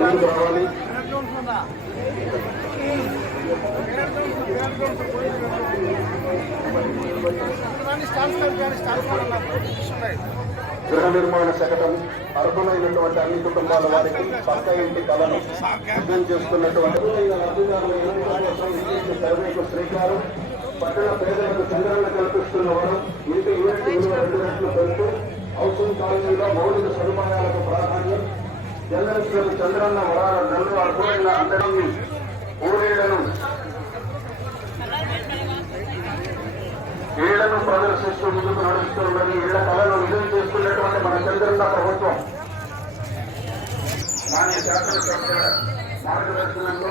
ముందుకు రావాలి. గృహ నిర్మాణ శకటం అర్హులైనటువంటి అన్ని కుటుంబాల వారికి పక్క ఇంటి కళను సిద్ధం చేస్తున్నటువంటి సర్వేకు శ్రీకారం. పట్టణ పేదలకు చంద్రాన్ని కల్పిస్తున్న వారు ఇంటి యూనిట్ విలువ 2 రెట్లు పెంచు. హౌసింగ్ కాలనీలో మౌలిక సదుపాయాలకు ప్రాధాన్యం. జర్నలిస్టులకు చంద్రన్న వరాల నెలలు అర్హులైన అందరినీ ఈళ్లను ప్రదర్శిస్తూ ముందుకు నడుస్తున్నది. ఇళ్ల కళను విజయం చేసుకున్నటువంటి మన చంద్రన్న ప్రభుత్వం మాన్య శాసనసభ్యుల మార్గదర్శనంలో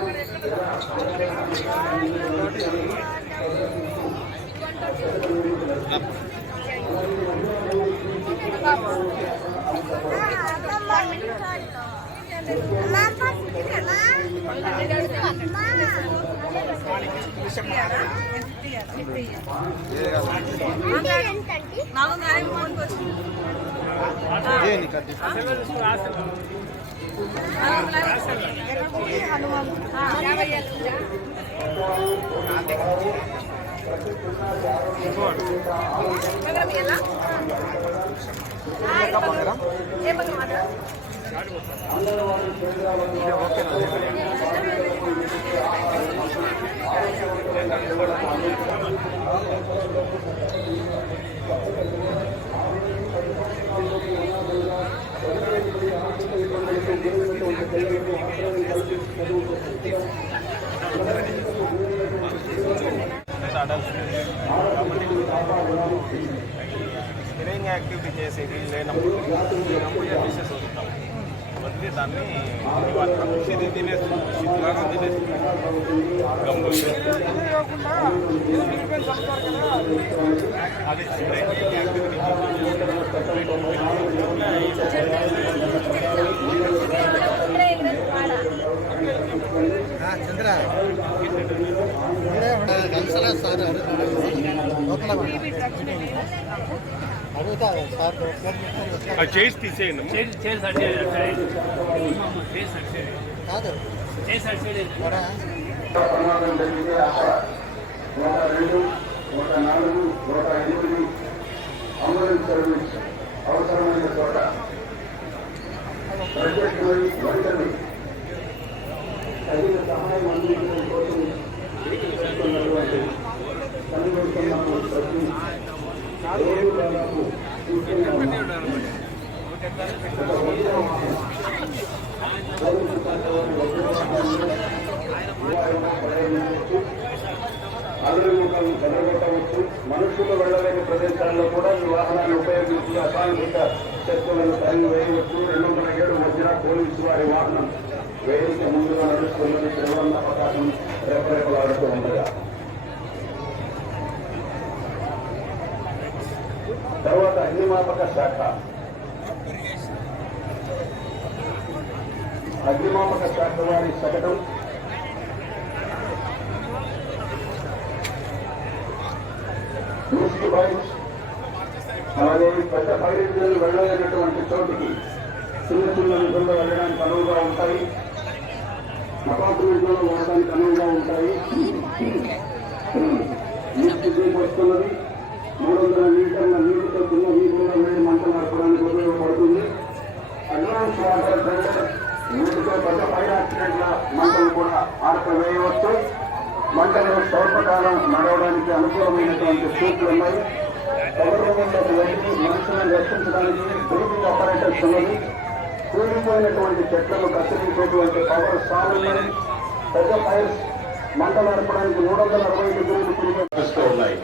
స్కిల్లింగ్ యాక్టివిటీ చేసేది లేనప్పుడు డిషెస్ వస్తాం వస్తే దాన్ని ఇది తినేస్తుంది శిథిలాగా తినేస్తుంది గమ్ములు అది స్కిల్లింగ్ యాక్టివిటీ చంద్ర చేసి తీసేయండి కాదు ప్రమాదం జరిగితే అక్కడ 102, 104, 108 అంబులెన్స్ సర్వీస్ అవసరమైన చోట ప్రత్యేకమై వైద్యులు తగిన సహాయం అందించడం కోసం చేస్తున్నటువంటి కనుగొంటున్నాము. ప్రతి రోజు దాదాపు అదురుముఖం చెదరగొట్టవచ్చు. మనుషులు వెళ్లలేని ప్రదేశాల్లో కూడా ఈ వాహనాన్ని ఉపయోగించి అసాంఘిక శక్తులను తరిగి వేయవచ్చు. 207 మధ్య పోలీసు వారి వాహనం వేదిక ముందుగా నడుస్తున్నది. త్రివర్ణ పతాకం రేపరేపలాడుతూ ఉండగా తర్వాత అగ్నిమాపక శాఖ వారి శకటం మ్యూజిక్ బైక్స్ అలాగే పెద్ద పైరెట్లు వెళ్ళలేనటువంటి చోటికి చిన్న చిన్న నిధుల్లో వెళ్ళడానికి అనువుగా ఉంటాయి. అపార్ట్మెంట్లో వెళ్ళడానికి అనువుగా ఉంటాయి. నీటి దీపు వస్తున్నది. 300 లీటర్ల నీటితో చిన్న వీధుల్లో వేడి మంట నడపడానికి ఉపయోగపడుతుంది. అడ్వాన్స్ వాటర్ టెండర్ నీటితో పెద్ద ఫైర్ యాక్సిడెంట్ల మంటలు కూడా ఆర్పవేయవచ్చు. మంటలు స్వల్పకాలం నడవడానికి అనుకూలమైనటువంటి సూట్లు ఉన్నాయి. పవర్లోకి వెళ్ళి మనుషులను రక్షించడానికి బ్రీతింగ్ ఆపరేటర్స్ ఉన్నది. కూలిపోయినటువంటి చెట్లను కత్తిరించేటువంటి పవర్ సాల్ ఉన్నాయి. పెద్ద ఫైర్స్ మంట నడపడానికి 360 డిగ్రీలు తిరిగి ఉన్నాయి.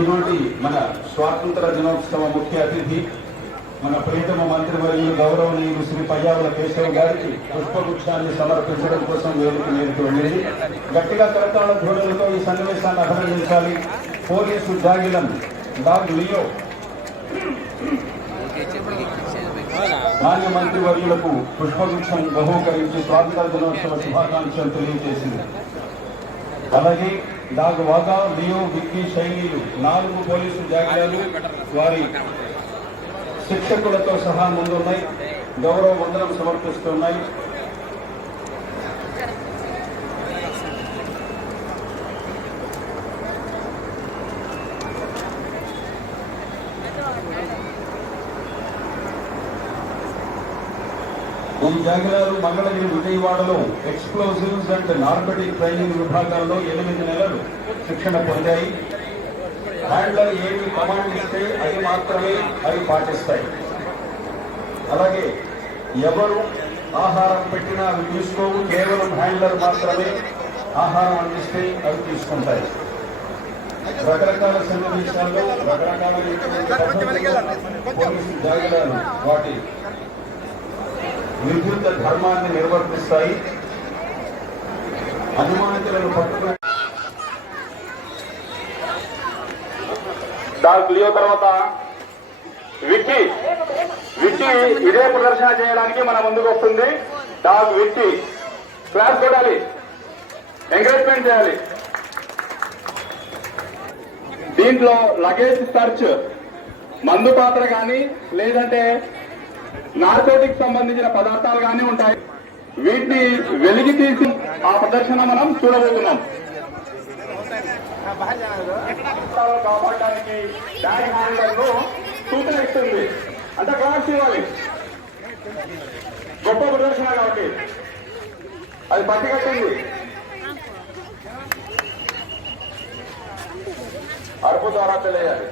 ఈనాటి మన స్వాతంత్ర దినోత్సవ ముఖ్య అతిథి మన ప్రియతమ మంత్రివర్యులు గౌరవనీయులు శ్రీ పయ్యావుల కేశవ్ గారికి పుష్పగుచ్ఛాన్ని సమర్పించడం కోసం వేదిక మీదకి వెళ్ళింది. గట్టిగా కరతాళ ధ్వనులతో ఈ సన్నివేశాన్ని అభినందించాలి. పోలీసు జాగిలం డాగ్ లియో మాన్య మంత్రివర్యులకు పుష్పగుచ్ఛం బహూకరించి స్వాతంత్ర దినోత్సవ శుభాకాంక్షలు తెలియజేసింది. అలాగే డాగ్ వాగా, లియో, విక్కీ, శైలీలు 4 పోలీసు జాగ్రత్తలు వారి శిక్షకులతో సహా ముందున్నాయి. గౌరవ వందనం సమర్పిస్తున్నాయి. ఈ జాగ్రత్తలు మంగళగిరి, విజయవాడలో ఎక్స్ప్లోజివ్స్ అండ్ నార్కోటిక్ ట్రైనింగ్ విభాగాల్లో 8 నెలలు శిక్షణ పొందాయి. హ్యాండ్లర్ ఏమి కమాండ్ ఇస్తే అది మాత్రమే అవి పాటిస్తాయి. అలాగే ఎవరు ఆహారం పెట్టినా అవి తీసుకోవు. కేవలం హ్యాండ్లర్ మాత్రమే ఆహారం అందిస్తే అవి తీసుకుంటాయి. రకరకాల సన్నివేశాల్లో రకరకాల పోలీసు జాగ్రత్తలు వాటి విద్యుత్ ధర్మాన్ని నిర్వర్తిస్తాయి. అనుమానితులను పట్టుకుని డాగ్ లియో తర్వాత విక్కీ ఇదే ప్రదర్శన చేయడానికి మన ముందుకు వస్తుంది. డాగ్ విక్కీ క్లాస్ కొట్టాలి, ఎంకరేజ్మెంట్ చేయాలి. దీంట్లో లగేజ్ సర్చ్, మందు పాత్ర కానీ లేదంటే నార్కోటిక్ సంబంధించిన పదార్థాలు కానీ ఉంటాయి. వీటిని వెలికి తీసి ఆ ప్రదర్శన మనం చూడబోతున్నాం. కాపాడడానికి బ్యాగ్ హ్యాండర్ను సూచన ఇస్తుంది, అంటే క్లాస్ ఇవ్వాలి. గొప్ప ప్రదర్శన కాబట్టి అది పట్టుకట్టింది. అరుపు ద్వారా తెలియాలి.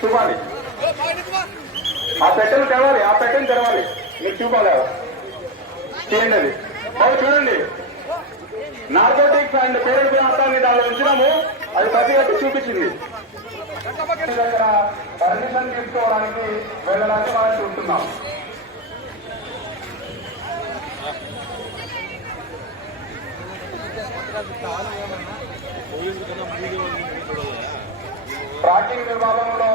చూపాలి, ఆ పెట్టెను తెరవాలి, మీరు చూపాలి. చేయండి అది బాబు, చూడండి. నార్కోటిక్స్ అండ్ పేరెంట్ పదార్థాన్ని దానిలో ఉంచినాము, అది పసిగట్టి చూపించింది. దగ్గర పర్మిషన్ తీసుకోవడానికి వెళ్ళడానికి మనం చూస్తున్నాం. ట్రాకింగ్ విభాగంలో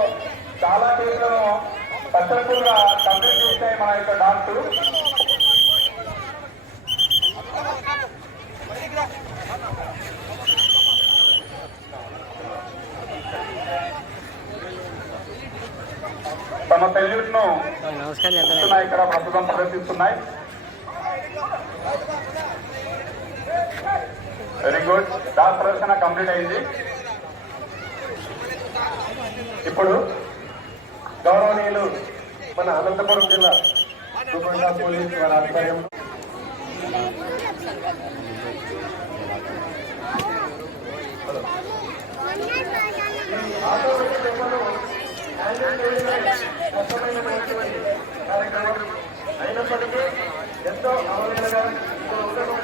చాలా కేసులను సక్సెస్ఫుల్ గా కంప్లీట్ చేస్తాయి మన యొక్క డాక్టర్. తమ సెల్యూట్ ను ఇక్కడ ప్రస్తుతం ప్రదర్శిస్తున్నాయి. Very good. డాక్ ప్రదర్శన కంప్లీట్ అయింది. ఇప్పుడు గౌరవనీయులు మన అనంతపురం జిల్లా సూపరింటెండెంట్ పోలీస్ వారి ఆధ్వర్యంలో అయినప్పటికీ ఎంతో అవలేలుగా చాలా